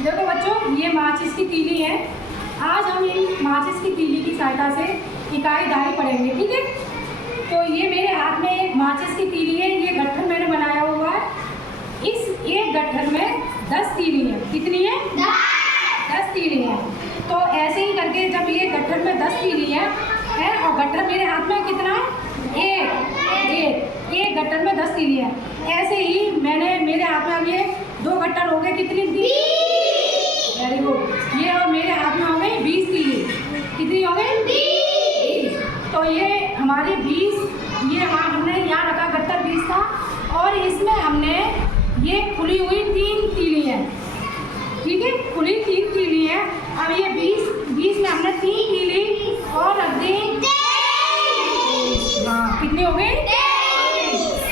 देखो बच्चों, ये माचिस की तीली है। आज हम इन माचिस की तीली की सहायता से इकाई दहाई पढ़ेंगे, ठीक है। तो ये मेरे हाथ में एक माचिस की तीली है। ये गट्ठर मैंने बनाया हुआ है। इस एक गट्ठर में 10 तीली है। कितनी है? 10 तीली है। तो ऐसे ही करके जब ये गट्ठर में 10 तीली है और गट्ठर मेरे हाथ में कितना है? एक गट्ठर में 10 तीली है। ऐसे ही मैंने मेरे हाथ में अब ये 2 गट्ठर हो गए। कितनी तीली? Very good. ये और मेरे हाथ में हो गई 20 तीली। कितनी हो गई? 20। तो ये हमारे 20, ये हमने यहाँ रखा गट्ठर 20 था और इसमें हमने ये खुली हुई 3 तीली है, ठीक है। खुली 3 तीली है। अब ये 20 में हमने 3 तीली और रख दी। हाँ, कितनी हो गई?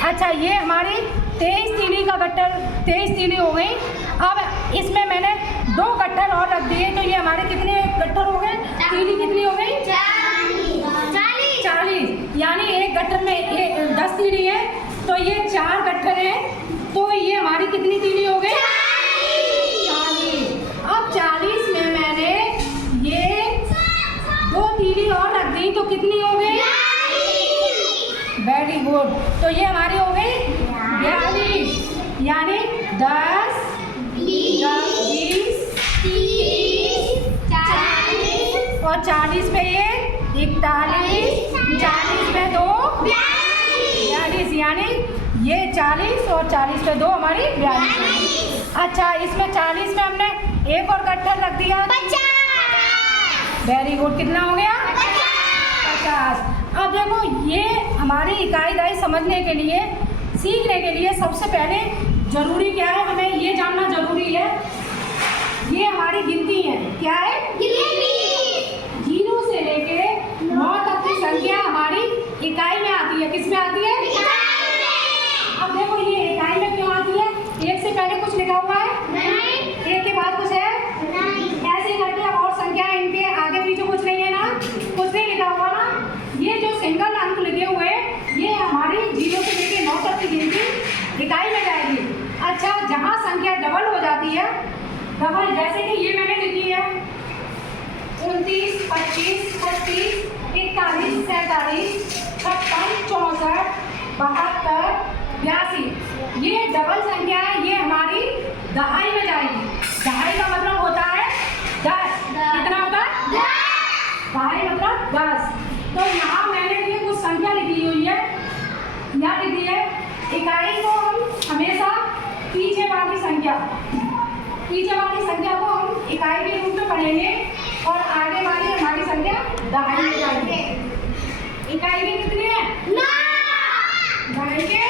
अच्छा, ये हमारी 23 तीली का गट्ठर 23 तीली हो गई। अब इसमें मैंने 2 गट्ठर और रख दिए। तो ये हमारे कितने गट्ठर हो गए? तीली कितनी हो गई? 40। यानी एक गट्ठर में 10 तीली है। तो ये 4 गट्ठर है। तो ये हमारी कितनी तीली हो गई? 40। अब 40 में मैंने ये 2 तीली और रख दी। तो कितनी हो गई? Very good. तो ये हमारी हो गई 42। यानी 10, 20, 30, 40 और 40 पे ये 41, 40 पे 2 42। यानी ये 40 और 40 पे 2 हमारी 42। अच्छा, इसमें 40 में हमने एक और गट्ठर रख दिया। 50। Very good. कितना हो गया? 50। अब देखो, ये हमारी इकाई दहाई समझने के लिए, सीखने के लिए सबसे पहले जरूरी क्या है? हमें ये जानना जरूरी है। ये हमारी गिनती है। क्या है? गिनती। 0 से लेके 9 तक की संख्या हमारी इकाई में आती है। किस में आती है? इकाई में। अब देखो, ये इकाई में क्यों आती है? 1 से पहले कुछ लिखा हुआ है? नहीं। 1 के बाद कुछ है? नहीं। ऐसे ही करके और संख्या इनके आगे पीछे कुछ नहीं है ना? कुछ नहीं लिखा हुआ ना? ये जो सिंगल अंक लिखे हुए, ये हमारी 0 से लेके 9 तक की गिनती इकाई में जाएगी। अच्छा, जहाँ संख्या डबल हो जाती है, डबल, जैसे कि ये मैंने लिखी है 29, 25, 36, 41, 47, 56, 64, 72, 82, ये डबल संख्या है। ये हमारी दहाई में जाएगी। दहाई का मतलब होता है 10। कितना होता है? 10। दहाई मतलब 10। तो यहाँ मैंने ये कुछ संख्या लिखी हुई है। यहाँ लिखी है इकाई को हम हमेशा पीछे वाली संख्या को हम इकाई के रूप में पढ़ेंगे और आगे वाली हमारी संख्या दहाई में जाएगी। इकाई में कितनी है? 9। दहाई के